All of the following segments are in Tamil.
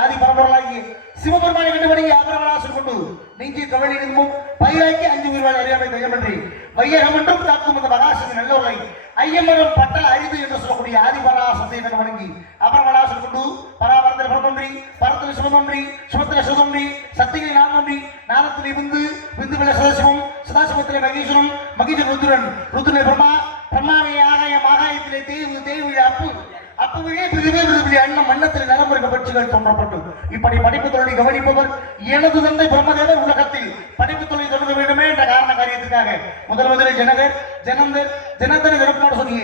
ஆதி பரம்பொருளாகிய சிவபெருமானை கண்டு வணங்கி அபரவராசன் கொண்டு நெஞ்சு கவலை இருந்தும் பயிராக்கி 5 உயிர்வாழ் அறியாமை கையமன்றி வையகம் என்றும் தாக்கும் அந்த மகாசக்தி நல்லவர்களை ஐயமரம் பட்டல் அழிவு என்று சொல்லக்கூடிய ஆதி பராசக்தியை கண்டு வணங்கி அபரவராசன் கொண்டு பராபரத்தில் பரமொன்றி பரத்தில் சிவமொன்றி சிவத்தில் சிவமொன்றி சக்திகளை நாமொன்றி நாதத்தில் விந்து விந்துவில சதாசிவம் சதாசிவத்திலே மகேஸ்வரன் மகேஸ்வரன் ருத்ரன் ருத்ரனை பிரம்மா பிரம்மாவை ஆகாயம் ஆகாயத்திலே தேவு அப்பவே பிரிவே அண்ணம் மன்னத்தில் நலமுறை பட்சிகள் தோன்றப்பட்டு இப்படி படைப்பு தொழிலை கவனிப்பவர் எனது தந்தை பிரம்மதேவர் உலகத்தில் படைப்பு தொழிலை தொடங்க வேண்டுமே என்ற காரண காரியத்துக்காக முதலில் ஜனந்தனை திறப்போடு சொல்லி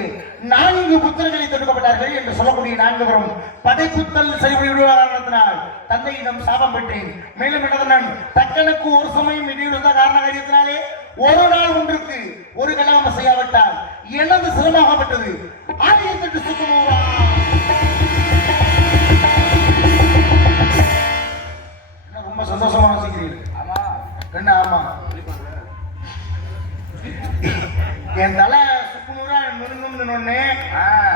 4 புத்திரர்களை தொடுக்கப்பட்டார்கள் என்று சொல்லக்கூடிய 4 பேரும் படைப்புத்தல் செய்வதனால் தந்தையிடம் சாபம் பெற்றேன். மேலும் இடதனன் தக்கனுக்கு ஒரு சமயம் இடையிருந்த காரண காரியத்தினாலே ஒரு நாள் ஒன்றுக்கு ஒரு கலாம செய்யாவிட்டால் எனது சிரமமாகப்பட்டது 1008 சுத்தமோவா. ரொம்ப சந்தோஷமா வாசிக்கிறீர்கள். ஆமா என்ன ஆமா என் தலை சுக்குநூறா நொறுங்கும்னு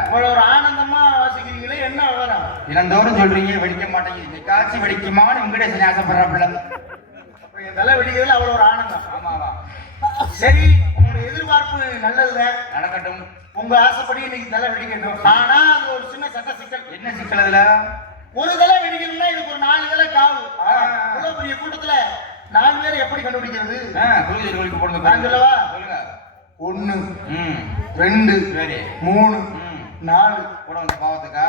இவ்வளவு ஒரு ஆனந்தமா வாசிக்கிறீங்களே என்ன விவரம்? இளந்தோறும் சொல்றீங்க வெடிக்க மாட்டேங்குது காட்சி வெடிக்குமான்னு வெங்கடேசன் ஆசைப்படுறாப்புல. என் தலை வெடிக்கிறதுல அவ்வளவு ஒரு ஆனந்தம். ஆமாவா சரி உங்களுடைய எதிர்பார்ப்பு நல்லதுதான் நடக்கட்டும். உங்க ஆசைப்படி இன்னைக்கு தலை வெடிக்கட்டும். ஆனா அது ஒரு சின்ன சட்ட சிக்கல். என்ன சிக்கல்? அதுல ஒரு தலை வெடிக்கணும்னா இதுக்கு ஒரு 4 தலை காவு. இவ்வளவு பெரிய கூட்டத்துல 4 பேரை எப்படி கண்டுபிடிக்கிறது? நான் சொல்லவா? 1 2 3 4 கூட வந்து பாவத்துக்கா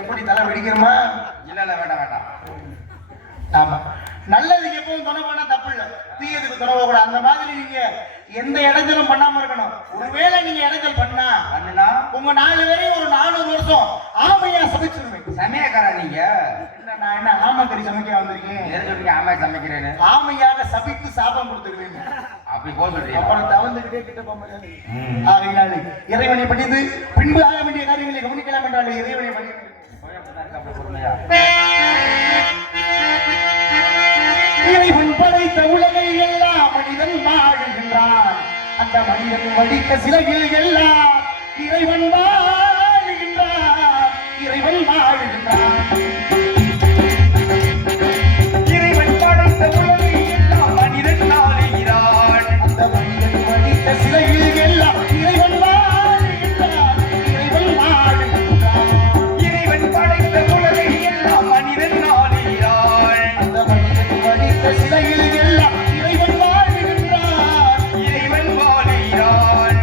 எப்படி தலை வெடிக்கிறோமா? இல்ல வேண்டாம். ஆமா நல்லதுக்கு எப்பவும் துணை பண்ணா தப்பு இல்லை, தீயதுக்கு துணை கூட. அந்த மாதிரி நீங்க எந்த இடைஞ்சலும் பண்ணாம இருக்கணும். ஒருவேளை நீங்க இடைஞ்சல் பண்ணா உங்க 4 பேரையும் ஒரு 400 வருஷம் ஆமையா சமைச்சிருவேன். சமையக்காரா நீங்க? நான் என்ன ஆமாக்கறி சமைக்க வந்திருக்கேன்? ஆமையா சமைக்கிறேன்னு ஆமையாக சபித்து சாபம் கொடுத்துருவேன். அப்படி போக சொல்றீங்க. அப்புறம் தவந்துகிட்டே கிட்ட போக ஆகையினாலே இறைவனை படித்து பின்பு ஆக வேண்டிய காரியங்களை கவனிக்கலாம் என்றாலே இறைவனை படித்து இறைவன் படைத்த உலகை எல்லாம் மனிதன் வாழுகின்றான். அந்த மனிதன் வடித்த சிலையில் எல்லாம் இறைவன் வாழுகின்றான். இறைவன் வாழுகின்றான். இறைவன் படைத்த உலகை எல்லாம் மனிதன் வாழுகிறான். அந்த மனிதன் வடித்த சிலையில் எல்லாம் இறைவன் வாழுகின்றான். இறைவன் வாழுகின்றான். இறைவன் படைத்த உலகை எல்லாம் மனிதன் வாழுகிறான். அந்த மனிதன் வடித்த சிலையில் எல்லாம் இறைவன் வாழுகின்றான். இறைவன் வாழுகிறான்.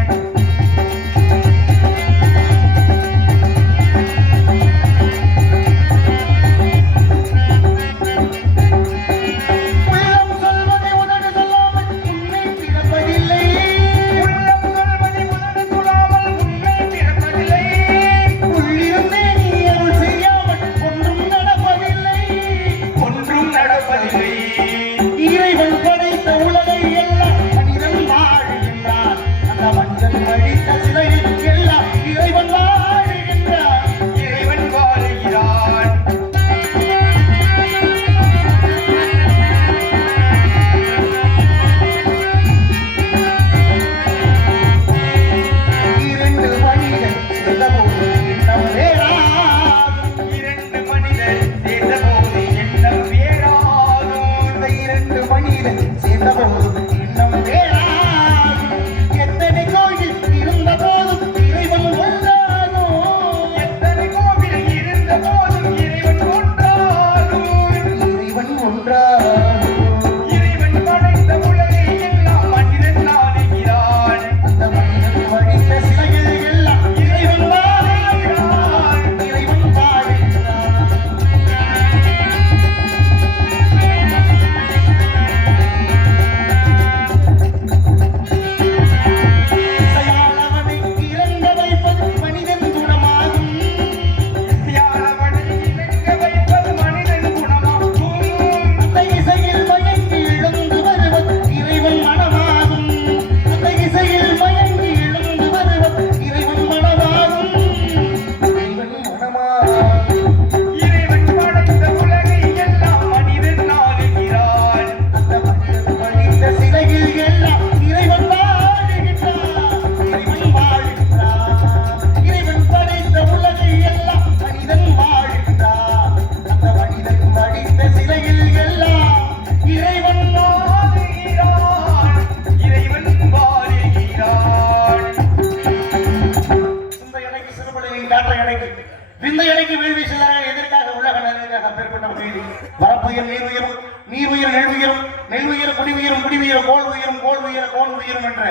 பரப்புயர் நீர் உயரும், நீர் உயர் நெல் உயரும், நெல் உயர குடி உயரும், குடி உயர கோல் உயரும், கோல் உயர கோல் உயரும் என்ற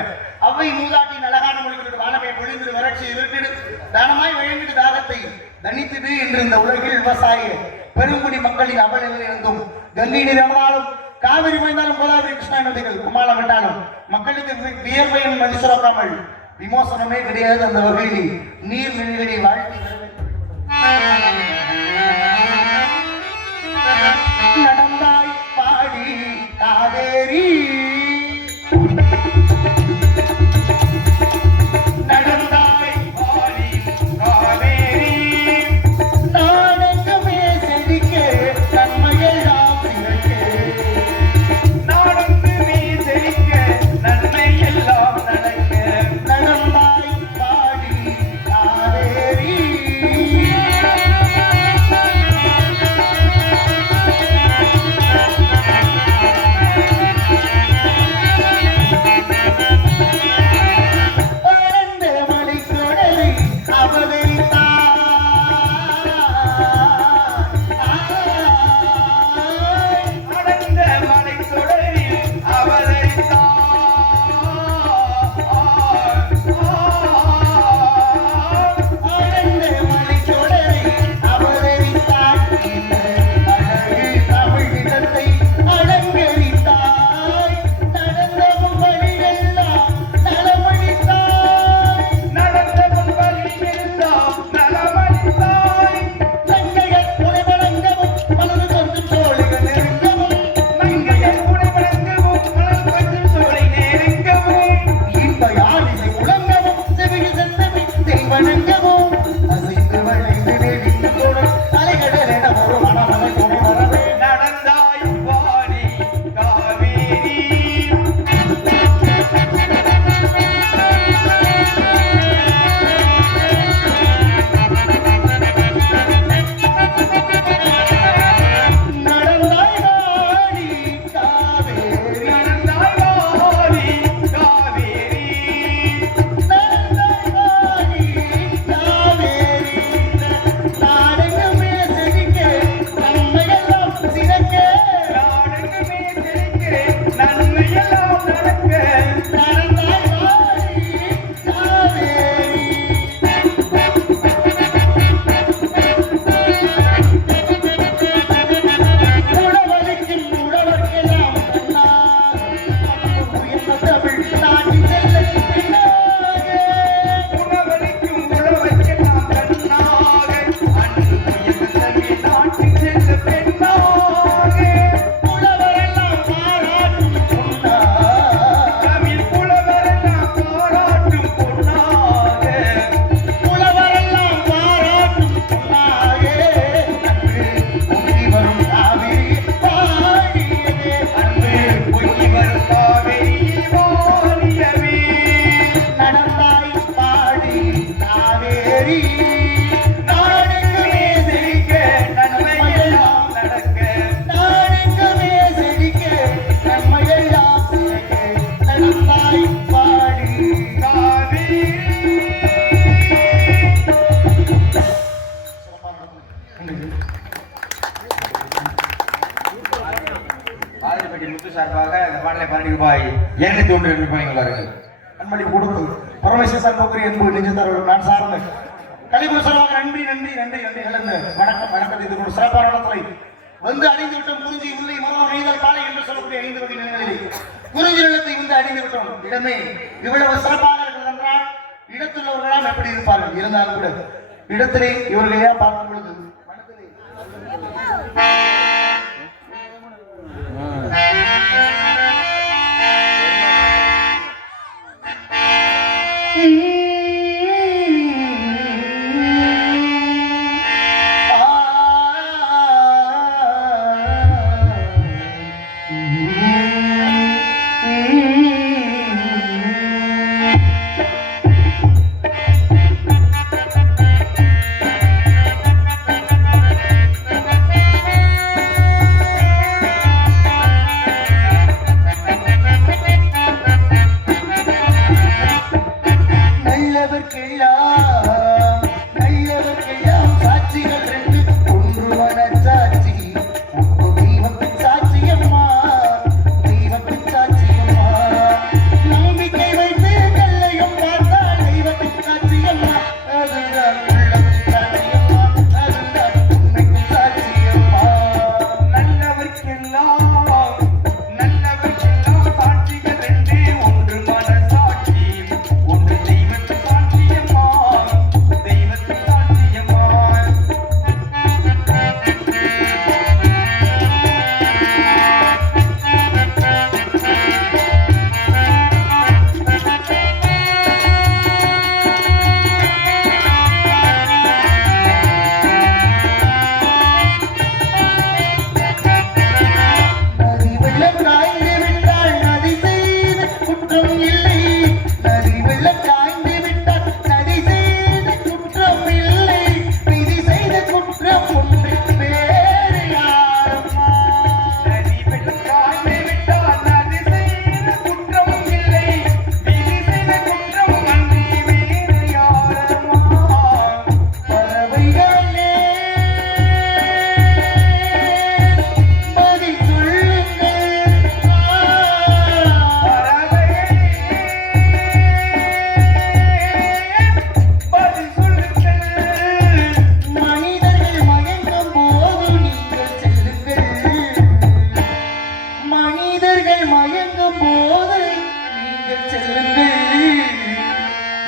அவ்வை மூதாட்டின் அழகான மொழிகளோடு வானமே பொழிந்திடு, வறட்சி இருட்டிடு, தானமாய் வழங்கிடு, தாகத்தை தனித்திடு என்று இந்த உலகில் விவசாய பெருங்குடி மக்களின் அவலங்கள் இருந்தும் கங்கை நீர் ஆனாலும், காவிரி மொழிந்தாலும், கோதாவரி கிருஷ்ணா நதிகள் குமாலம் விட்டாலும் மக்களுக்கு வியர்வையின் மதி சுரக்காமல் விமோசனமே கிடையாது. அந்த வகையில் நீர் நிலைகளை வாழ்க்கை நடந்தாய் பாடி காவேரி, நடந்தாய் பாடி காவேரி, நாடகமே செழிக்க நன்மையெல்லாம் சிறக்க, நாடகமே செழிக்க நன்மையெல்லாம் நடக்க, நடந்தாய் பாடி காவேரி. சார்பாக இந்த பாடலை 12 ரூபாய் 201 ரூபாய்கள் அன்பளி கொடுத்து பரமேஸ்வரன் போக்குரி என்பது நெஞ்சத்தவர்கள் நான் சார்ந்த கலிபுர சொல்வாங்க. நன்றி நன்றி நன்றி நன்றி கலந்து வணக்கம் வணக்கம். இது ஒரு சிறப்பான இடத்துல வந்து அடைந்து விட்டோம். குறிஞ்சி முல்லை மரம் நெய்தல் பாலை என்று சொல்லக்கூடிய 5 வகை நிலங்களில் குறிஞ்சி நிலத்தை வந்து அடைந்து விட்டோம். இடமே இவ்வளவு சிறப்பாக இருக்கிறது என்றால் இடத்துள்ளவர்களாம் எப்படி இருப்பார்கள். இருந்தாலும் கூட இடத்திலே இவர்களையா பார்க்கும் பொழுது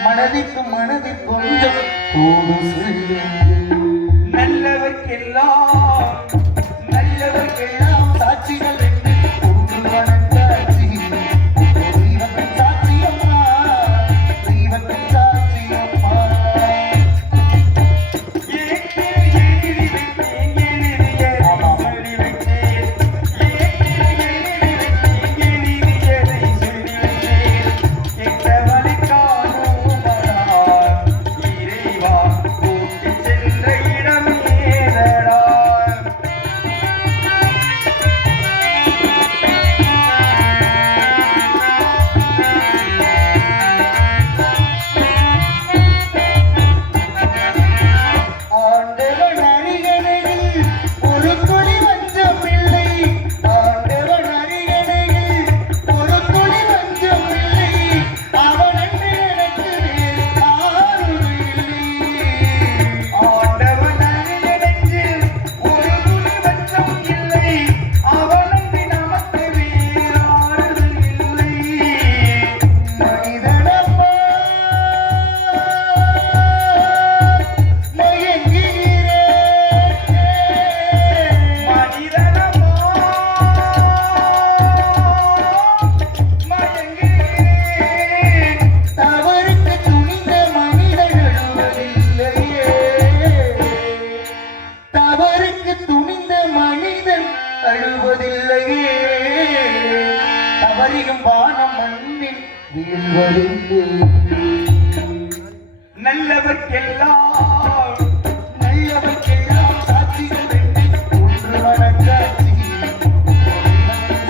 மனதில் கொஞ்சம் கூடு நல்லவர்க்கெல்லாம் சாட்சிகள் ஒன்று வணங்காட்சி தெய்வத்தின் சாட்சியம்மா தெய்வத்தின் சாட்சியம்மா நல்லவர்க்கெல்லாம் சாட்சிகள் ஒன்று வணங்காட்சி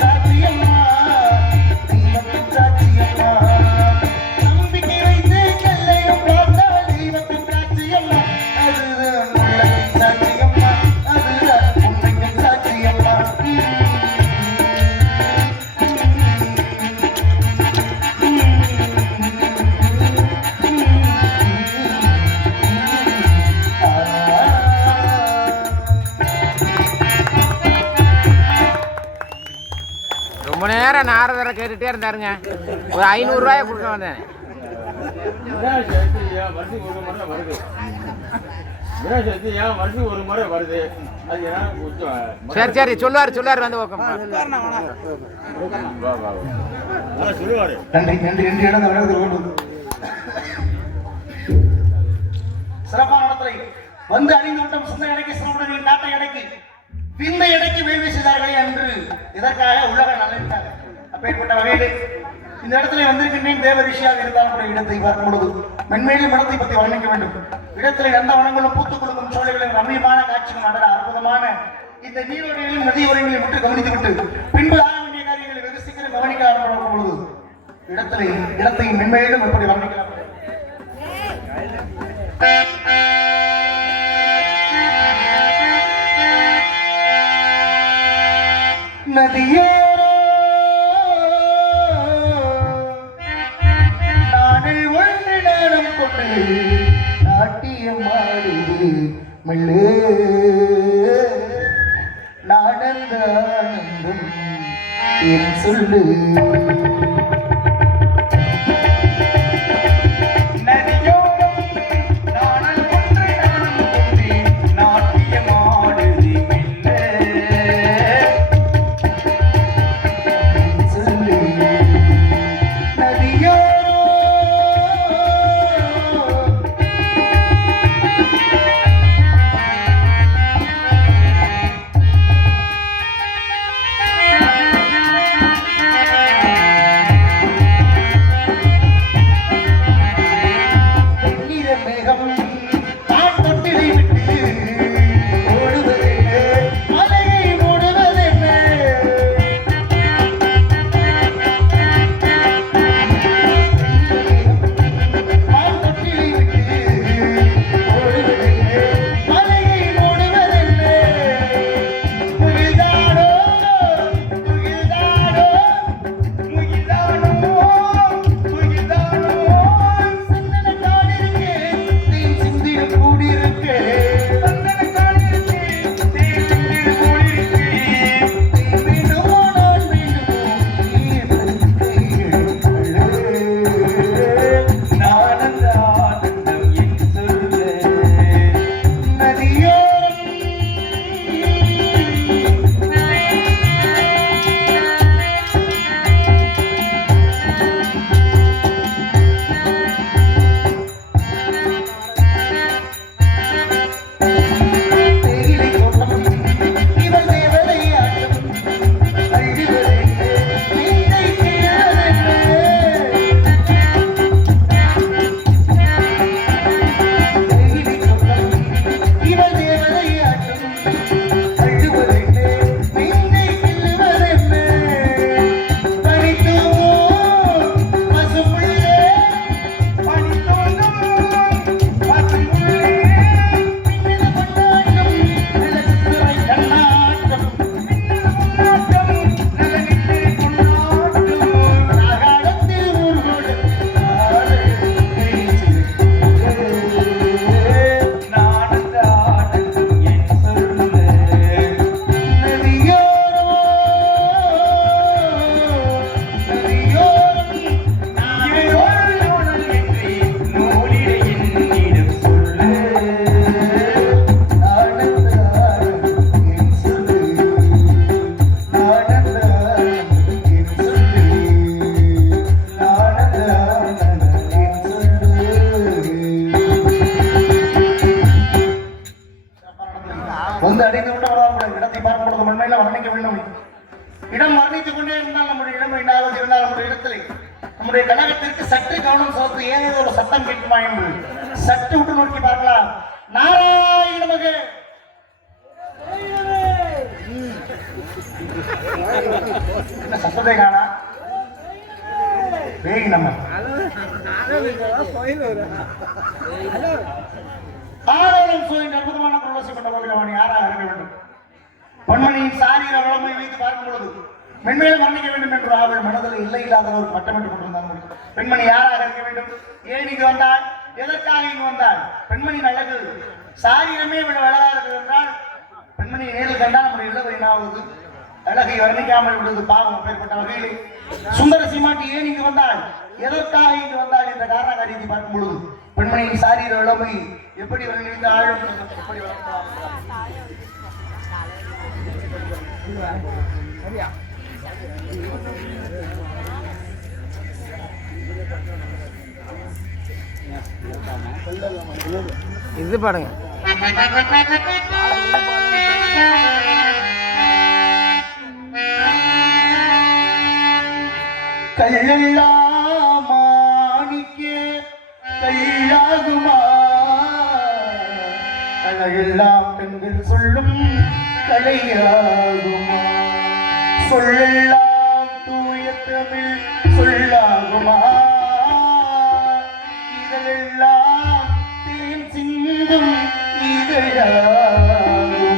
சாட்சியம்மா தெய்வத்தின் சாட்சியம்மா நம்பிக்கை வைத்து கல்லையும் பார்த்தால் தெய்வத்தின் சாட்சியம்மா அதுதான் உள்ளத்தின் சாட்சியம்மா அதுதான் உண்மையின் சாட்சியம்மா ரொம்ப நேரம் நாரதரை கேட்டுட்டே இருந்தாருங்க. ஒரு 500 ரூபாயை கொடுக்க வந்தேன். சரி சரி சொல்லுவார் வந்து ஓக்கம் நன்றி நன்றி நன்றி இடம் சிறப்பான இடத்துல வந்து அணிந்து விட்டம் சிந்த இடைக்கு சிறப்புடன் நாட்டை இடைக்கு விந்த இடைக்கு வேள்வி செய்தார்களே என்று இதற்காக உலக நலனிட்டாங்க. அப்பேற்பட்ட வகையில் இந்த இடத்துல வந்திருக்கின்றேன். தேவ ரிஷியாக இருந்தாலும் கூட இடத்தை பார்க்கும் பொழுது மென்மேலும் இடத்தை பற்றி வர்ணிக்க வேண்டும். இடத்துல எந்த வனங்களும் பூத்துக் கொடுக்கும் சோலைகளின் ரம்மியமான காட்சிகள் நடன அற்புதமான இந்த நீரோடைகளையும் நதியோரங்களையும் விட்டு கவனித்துவிட்டு பின்பு ஆக வேண்டிய காரியங்களை வெகு சீக்கிரம் கவனிக்க ஆரம்பிக்கும் பொழுது இடத்தை மென்மேலும் எப்படி வர்ணிக்கலாம். நதியோரோ நானில் ஒன்று நாடம் கொண்டு நாட்டியம் ஆடுது மெல்லே நாடந்தானே ஆனந்தம் என் சொல்லு வந்து அடைந்து விட்டவர்கள் இடத்தை பார்க்கும் பொழுது உண்மையில வர்ணிக்க வேண்டும். இடம் வர்ணித்துக் கொண்டே இருந்தால் நம்முடைய இடம் என்னாவது இருந்தால் நம்முடைய இடத்திலே நம்முடைய கழகத்திற்கு சற்று கவனம் செலுத்தி ஏதோ ஒரு சத்தம் கேட்குமா என்று சற்று விட்டு நோக்கி பார்க்கலாம். நாராயண நமக. என்ன சத்தத்தை காணா பேய் நம்ம ஆரோலம் சோயின் அற்புதமான பிரவேசி கொண்ட கோவில் அவன் யாராக இருக்க வேண்டும். பொன்மணியின் சாரீர வளமை வைத்து பார்க்கும் பொழுது மென்மேலும் வர்ணிக்க வேண்டும் என்று அவள் மனதில் இல்லை இல்லாத ஒரு பட்டமிட்டுக் கொண்டிருந்தாங்க. பெண்மணி யாராக இருக்க வேண்டும், ஏன் இங்கு வந்தாள், எதற்காக இங்கு வந்தாள், பெண்மணியின் அழகு சாரீரமே இவ்வளவு அழகா இருக்கிறது என்றால் பெண்மணியை நேரில் கண்டால் நம்முடைய இளவு என்னாவது அழகை வர்ணிக்காமல் விடுவது பாவம். அப்பேற்பட்ட வகையில் சுந்தர சீமாட்டி ஏன் இங்கு வந்தாள், எதற்காக இங்கு வந்தாள் என்ற காரண காரியத்தை பார்க்கும் பொழுது பெண்மணியின் சாரீர இளமை எப்படி வர்ணித்த ஆளும் எப்படி இது பாருங்க. கள்ளெல்லாம் மாணிக்க கள்ளாகுமா, கலையெல்லாம் பெண்கள் சொல்லும் கலையாகுமா, சொல்லெல்லாம் தூய தமிழ் சொல்லாகுமா, இதெல்லாம் தேன் சிந்தும் இதழாகுமா.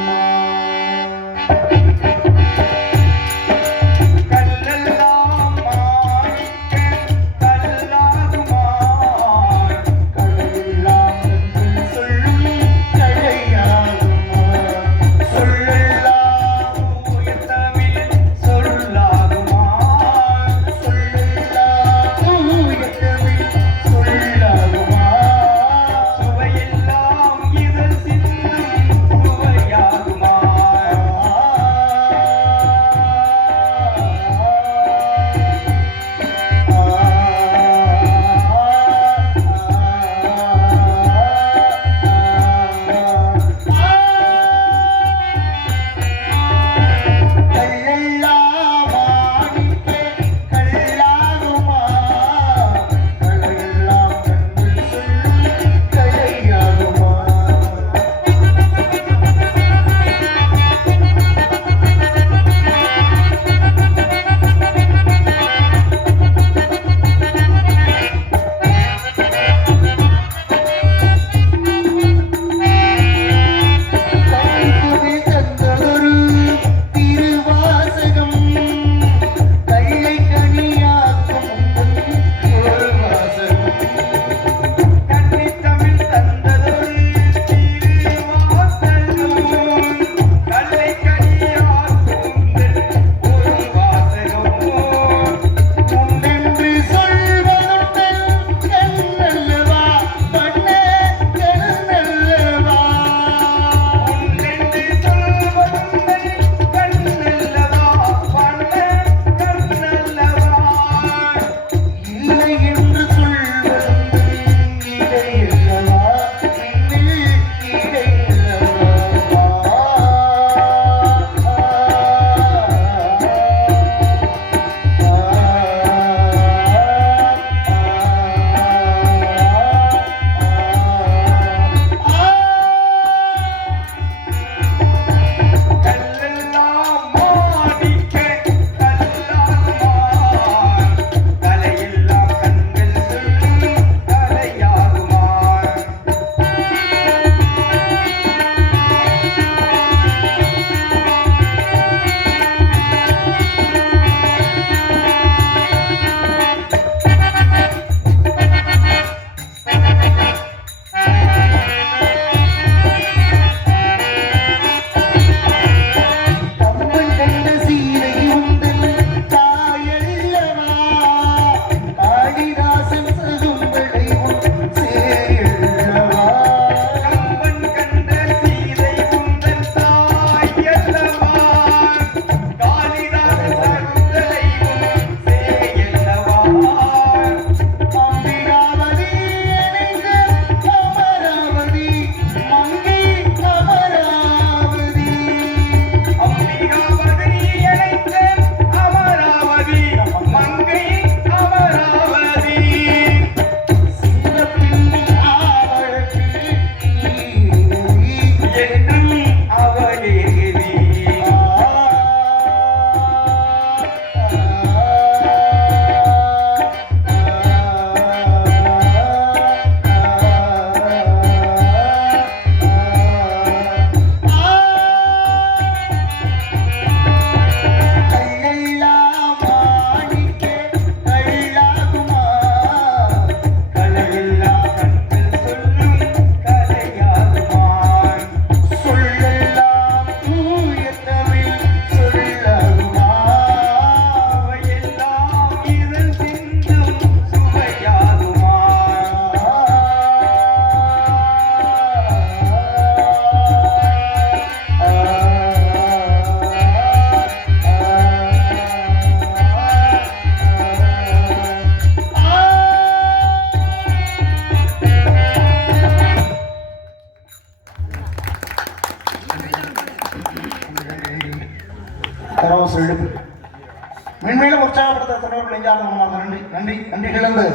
மென்மேலும் உற்சாகப்படுத்த தொடர்பு நெஞ்சார்ந்தமாக நன்றி நன்றி நன்றி கிளந்து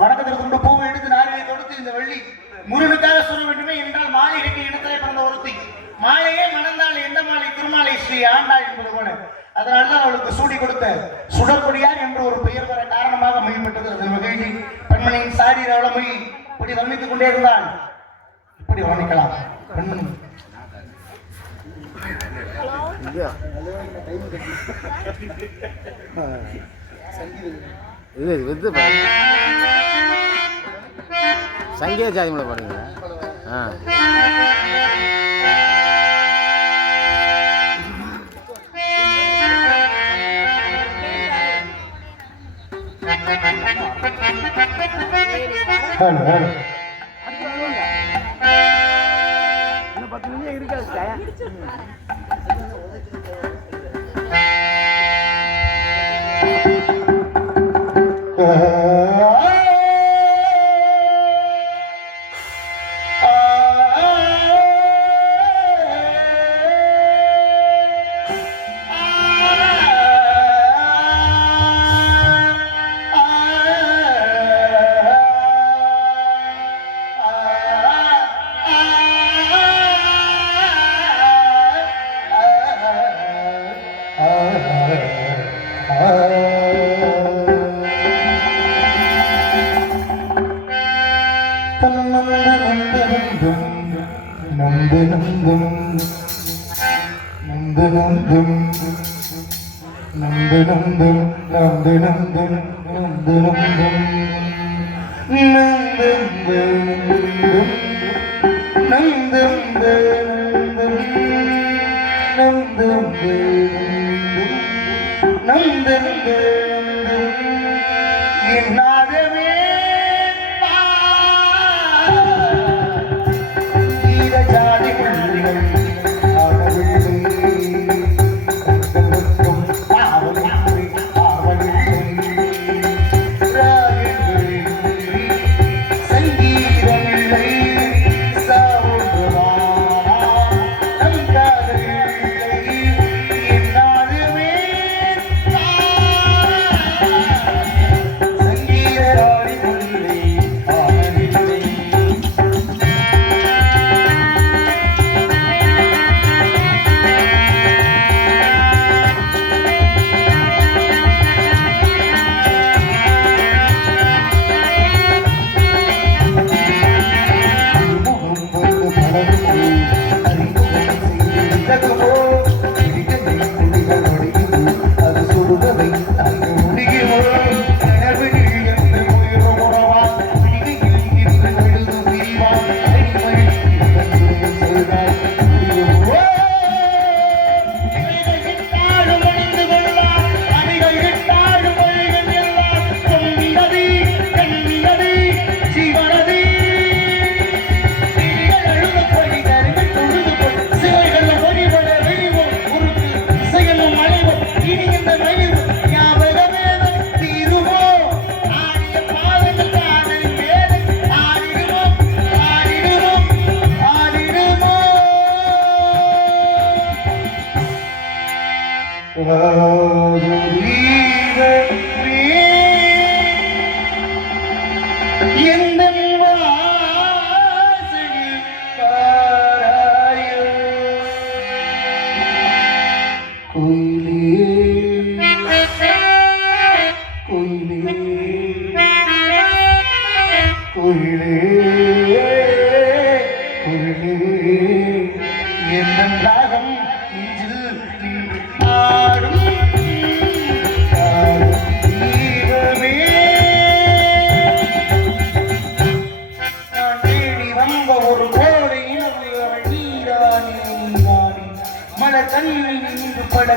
வணக்கத்திற்கு கொண்டு பூவை எடுத்து நாரியை தொடுத்து இந்த வெள்ளி முருகனுக்காக சொல்ல வேண்டுமே என்றால் மாலை கட்டி இடத்திலே பிறந்த ஒருத்தி மாலையே மணந்தாள் எந்த மாலை திருமாலை ஸ்ரீ ஆண்டாள் என்பது போல அதனால்தான் அவளுக்கு சூடி கொடுத்த சுடற்கொடியார் என்று ஒரு பெயர் வர காரணமாக மையப்பட்டது. அது மகிழ்ச்சி பெண்மணியின் சாரி அவளமை இப்படி வர்ணித்துக் கொண்டே இருந்தால் இப்படி வர்ணிக்கலாம். பெண்மணி இது இது சங்கீத ஜாதிமலை பாருங்க. இன்னும் 10 நிமிஷம் இருக்காது.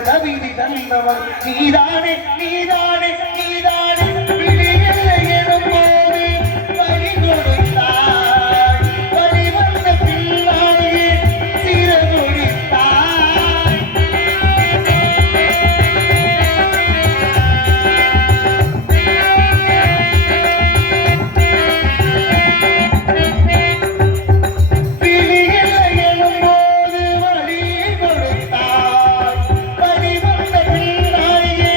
கவிதை தந்தவர் நீதானே நீதானே நீதானே விழியில்லை எனும் போது வழி கொடுத்தாய் வழி வந்த பின்னாலே சிறகுடித்தாய் விழியில்லை எனும் போது வழி கொடுத்தாய் வழி வந்த பின்னாலே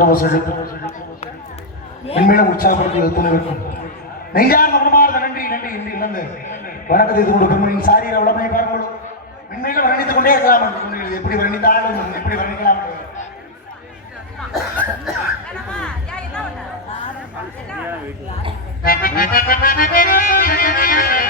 கரவசடி மென்மேலும் உற்சாகப்படுத்தி எழுத்துணை வைக்கும் நெய்யார் மனமார்ந்த நன்றி நன்றி என்று இழந்து வணக்கத்தை கொண்டு பெருமையின் சாரீர உடமை பார்ப்போம் மென்மேலும் வர்ணித்துக் கொண்டே இருக்கலாம் என்று சொன்னீர்கள் எப்படி வர்ணித்தாலும் எப்படி வர்ணிக்கலாம் என்ன